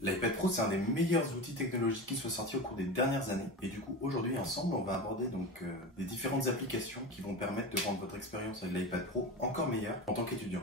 L'iPad Pro, c'est un des meilleurs outils technologiques qui soit sorti au cours des dernières années. Et du coup, aujourd'hui, ensemble, on va aborder des différentes applications qui vont permettre de rendre votre expérience avec l'iPad Pro encore meilleure en tant qu'étudiant.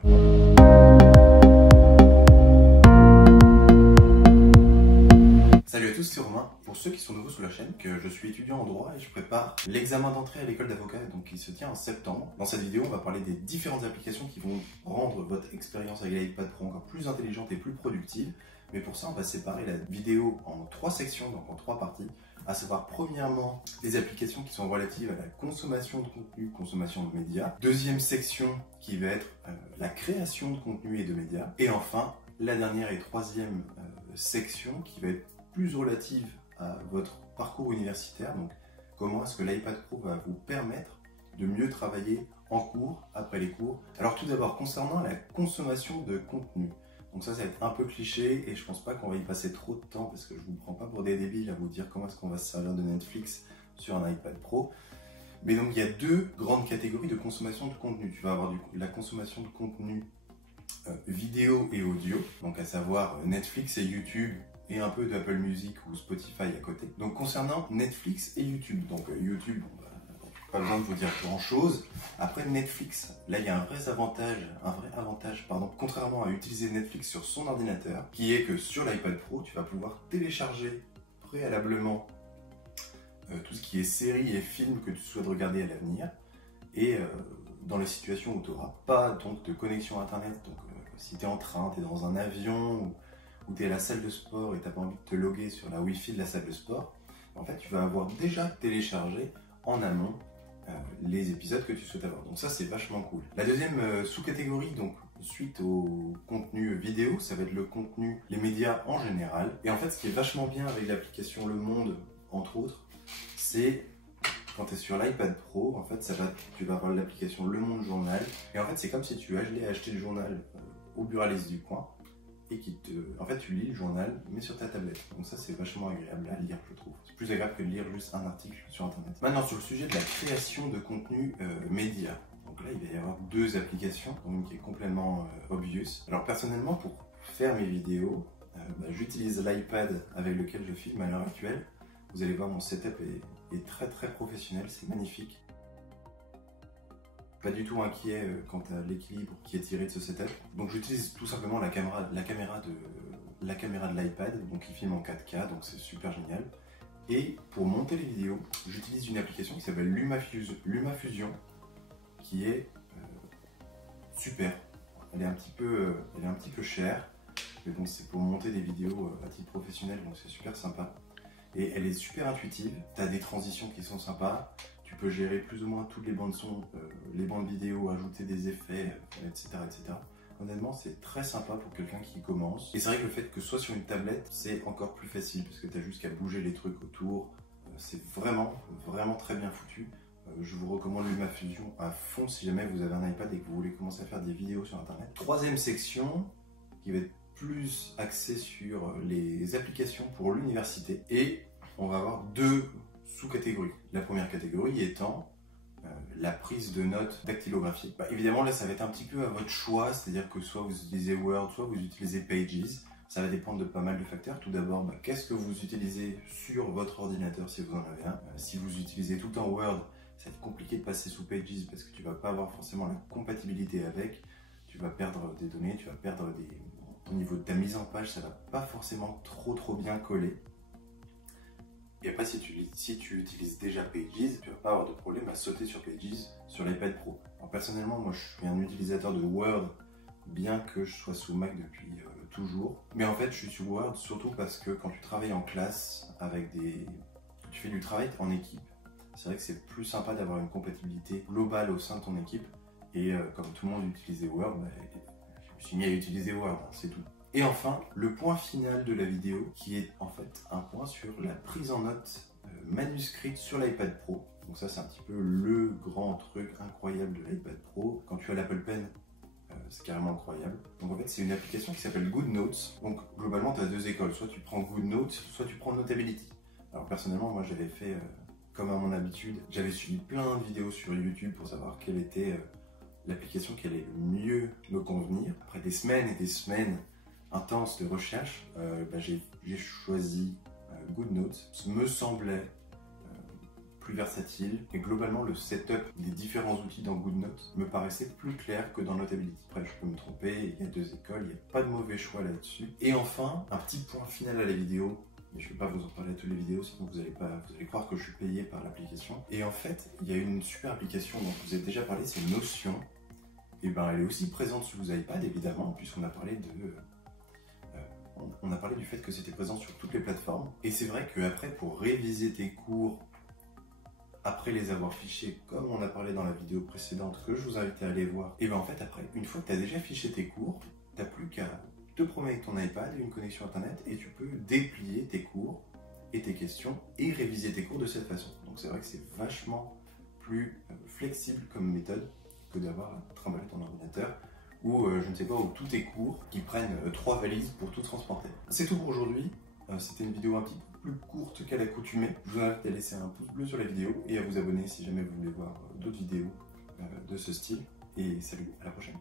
Salut à tous, c'est Romain. Pour ceux qui sont nouveaux sur la chaîne, je suis étudiant en droit et je prépare l'examen d'entrée à l'école d'avocat, donc qui se tient en septembre. Dans cette vidéo, on va parler des différentes applications qui vont rendre votre expérience avec l'iPad Pro encore plus intelligente et plus productive. Mais pour ça, on va séparer la vidéo en 3 sections, donc en 3 parties, à savoir premièrement les applications qui sont relatives à la consommation de contenu, consommation de médias. Deuxième section qui va être la création de contenu et de médias. Et enfin, la dernière et troisième section qui va être plus relative à votre parcours universitaire. Donc, comment est-ce que l'iPad Pro va vous permettre de mieux travailler en cours, après les cours. Alors tout d'abord, concernant la consommation de contenu. Donc ça va être un peu cliché et je pense pas qu'on va y passer trop de temps parce que je vous prends pas pour des débiles à vous dire comment est-ce qu'on va se servir de Netflix sur un iPad Pro. Mais donc il y a deux grandes catégories de consommation de contenu. Tu vas avoir la consommation de contenu vidéo et audio, donc à savoir Netflix et YouTube et un peu d'Apple Music ou Spotify à côté. Donc concernant Netflix et YouTube, donc YouTube, pas besoin de vous dire grand chose. Après Netflix, là il y a un vrai avantage, contrairement à utiliser Netflix sur son ordinateur, qui est que sur l'iPad Pro, tu vas pouvoir télécharger préalablement tout ce qui est séries et films que tu souhaites regarder à l'avenir, et dans les situations où tu n'auras pas donc, de connexion internet, donc si tu es en train, tu es dans un avion, ou tu es à la salle de sport et tu n'as pas envie de te loguer sur la Wi-Fi de la salle de sport, en fait tu vas avoir déjà téléchargé en amont les épisodes que tu souhaites avoir. Donc ça c'est vachement cool. La deuxième sous-catégorie, donc suite au contenu vidéo, ça va être le contenu, les médias en général. Et en fait ce qui est vachement bien avec l'application Le Monde, entre autres, c'est quand tu es sur l'iPad Pro, en fait tu vas avoir l'application Le Monde Journal. Et en fait c'est comme si tu allais acheter le journal au buraliste du coin et en fait tu lis le journal mais sur ta tablette. Donc ça c'est vachement agréable à lire, je trouve. C'est plus agréable que de lire juste un article sur internet. Maintenant sur le sujet de la création de contenu média. Donc là il va y avoir deux applications, une qui est complètement obvious. Alors personnellement pour faire mes vidéos, j'utilise l'iPad avec lequel je filme à l'heure actuelle. Vous allez voir mon setup est très très professionnel, c'est magnifique. Pas du tout inquiet quant à l'équilibre qui est tiré de ce setup. Donc j'utilise tout simplement la caméra de l'iPad, donc qui filme en 4K, donc c'est super génial. Et pour monter les vidéos, j'utilise une application qui s'appelle LumaFusion, qui est super. Elle est un petit peu chère, mais bon c'est pour monter des vidéos à titre professionnel, donc c'est super sympa. Et elle est super intuitive, tu as des transitions qui sont sympas. Tu peux gérer plus ou moins toutes les bandes son, les bandes vidéo, ajouter des effets, etc. Honnêtement, c'est très sympa pour quelqu'un qui commence. Et c'est vrai que le fait que ce soit sur une tablette, c'est encore plus facile parce que tu as juste qu'à bouger les trucs autour. C'est vraiment très bien foutu. Je vous recommande LumaFusion à fond si jamais vous avez un iPad et que vous voulez commencer à faire des vidéos sur internet. Troisième section qui va être plus axée sur les applications pour l'université. Et on va avoir deux sous-catégories. La première catégorie étant la prise de notes dactylographique. Évidemment là ça va être un petit peu à votre choix, c'est-à-dire que soit vous utilisez Word, soit vous utilisez Pages. Ça va dépendre de pas mal de facteurs. Tout d'abord, qu'est-ce que vous utilisez sur votre ordinateur si vous en avez un. Si vous utilisez tout en Word, ça va être compliqué de passer sous Pages parce que tu vas pas avoir forcément la compatibilité avec. Tu vas perdre des données, tu vas perdre au niveau de ta mise en page, ça va pas forcément trop bien coller. Et après, si tu utilises déjà Pages, tu vas pas avoir de problème à sauter sur Pages sur l'iPad Pro. Alors personnellement, moi je suis un utilisateur de Word, bien que je sois sous Mac depuis toujours. Mais en fait, je suis sur Word surtout parce que quand tu travailles en classe tu fais du travail en équipe, c'est vrai que c'est plus sympa d'avoir une compatibilité globale au sein de ton équipe. Et comme tout le monde utilisait Word, je me suis mis à utiliser Word, c'est tout. Et enfin, le point final de la vidéo, qui est en fait un point sur la prise en notes manuscrite sur l'iPad Pro. Donc ça, c'est un petit peu le grand truc incroyable de l'iPad Pro. Quand tu as l'Apple Pen, c'est carrément incroyable. Donc en fait, c'est une application qui s'appelle GoodNotes. Donc globalement, tu as deux écoles. Soit tu prends GoodNotes, soit tu prends Notability. Alors personnellement, moi j'avais fait, comme à mon habitude, j'avais suivi plein de vidéos sur YouTube pour savoir quelle était l'application qui allait le mieux me convenir. Après des semaines et des semaines intense de recherche, j'ai choisi GoodNotes. Ça me semblait plus versatile et globalement le setup des différents outils dans GoodNotes me paraissait plus clair que dans Notability. Après je peux me tromper, il y a deux écoles, il n'y a pas de mauvais choix là-dessus. Et enfin, un petit point final à la vidéo, mais je ne vais pas vous en parler à toutes les vidéos sinon vous allez croire que je suis payé par l'application. Et en fait, il y a une super application dont je vous ai déjà parlé, c'est Notion. Et ben elle est aussi présente sur vos iPads évidemment, puisqu'on a parlé on a parlé du fait que c'était présent sur toutes les plateformes. Et c'est vrai qu'après, pour réviser tes cours, après les avoir fichés, comme on a parlé dans la vidéo précédente, que je vous invite à aller voir, et bien en fait après, une fois que tu as déjà fiché tes cours, tu n'as plus qu'à te promener avec ton iPad et une connexion internet et tu peux déplier tes cours et tes questions et réviser tes cours de cette façon. Donc c'est vrai que c'est vachement plus flexible comme méthode que d'avoir à trimballer ton ordinateur ou je ne sais pas, où tous tes cours qui prennent 3 valises pour tout transporter. C'est tout pour aujourd'hui. C'était une vidéo un petit peu plus courte qu'à l'accoutumée. Je vous invite à laisser un pouce bleu sur la vidéo et à vous abonner si jamais vous voulez voir d'autres vidéos de ce style. Et salut, à la prochaine.